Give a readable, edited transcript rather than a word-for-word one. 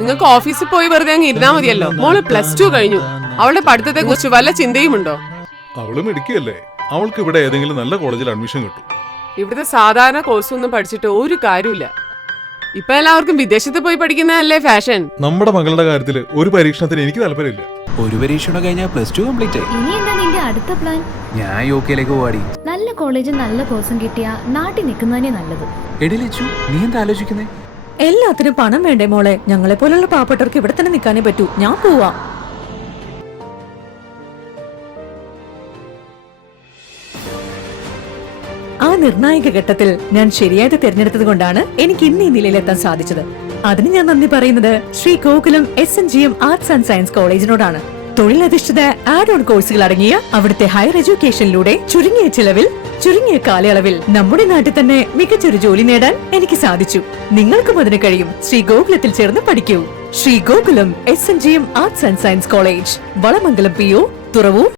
നിങ്ങൾക്ക് ഓഫീസിൽ പോയി വെറുതെ അങ്ങ് ഇരുന്നാ മതിയല്ലോ. മോള് +2 കഴിഞ്ഞു. അവളുടെ പഠിത്തത്തെ കുറിച്ച് വല്ല ചിന്തയുമുണ്ടോ? അവള് മിടുക്കിയല്ലേ, അവൾക്ക് ഇവിടെ ഏതെങ്കിലും നല്ല കോളേജിൽ അഡ്മിഷൻ കിട്ടും. ഇവിടുത്തെ സാധാരണ കോഴ്സൊന്നും പഠിച്ചിട്ട് ഒരു കാര്യമില്ല. ഇപ്പൊ എല്ലാവർക്കും വിദേശത്ത് പോയി പഠിക്കുന്നതല്ലേ ഫാഷൻ. നമ്മുടെ മകളുടെ കാര്യത്തിൽ ഒരു പരീക്ഷണത്തിന് എനിക്ക് താല്പര്യമില്ല. ഒരു പരീക്ഷണം കഴിഞ്ഞാൽ +2 കംപ്ലീറ്റ് ആയി. ഇനി എന്താ നിന്റെ അടുത്ത പ്ലാൻ? ഞാൻ യുകെയിലേക്ക് പോവാടി. നല്ല കോളേജ് നല്ല കോഴ്സും കിട്ടിയാ നാട്ടിൽ നിൽക്കുന്നതന്നെ നല്ലത്. എടിലിച്ചു, നീ എന്താ ആലോചിക്കുന്നേ? എല്ലാത്തിനും പണം വേണ്ടേ മോളെ? ഞങ്ങളെ പോലുള്ള പാവപ്പെട്ടവർക്ക് ഇവിടെ തന്നെ നിൽക്കാനേ പറ്റൂ. ഞാൻ പോവാ. ആ നിർണായക ഘട്ടത്തിൽ ഞാൻ ശരിയായത് തിരഞ്ഞെടുത്തത് കൊണ്ടാണ് എനിക്ക് ഇന്ന് ഈ നിലയിലെത്താൻ സാധിച്ചത്. അതിന് ഞാൻ നന്ദി പറയുന്നത് Sree Gokulam SNGM arts and science കോളേജിനോടാണ്. തൊഴിലധിഷ്ഠിത ആഡ് ഓൺ കോഴ്സുകൾ അടങ്ങിയ അവിടുത്തെ ഹയർ എഡ്യൂക്കേഷനിലൂടെ ചുരുങ്ങിയ ചിലവിൽ ചുരുങ്ങിയ കാലയളവിൽ നമ്മുടെ നാട്ടിൽ തന്നെ മികച്ചൊരു ജോലി നേടാൻ എനിക്ക് സാധിച്ചു. നിങ്ങൾക്കും അതിന് കഴിയും. ശ്രീ ഗോകുലത്തിൽ ചേർന്ന് പഠിക്കൂ. Sree Gokulam SNGM arts and science college, Valamangalam PO, Thuravoor.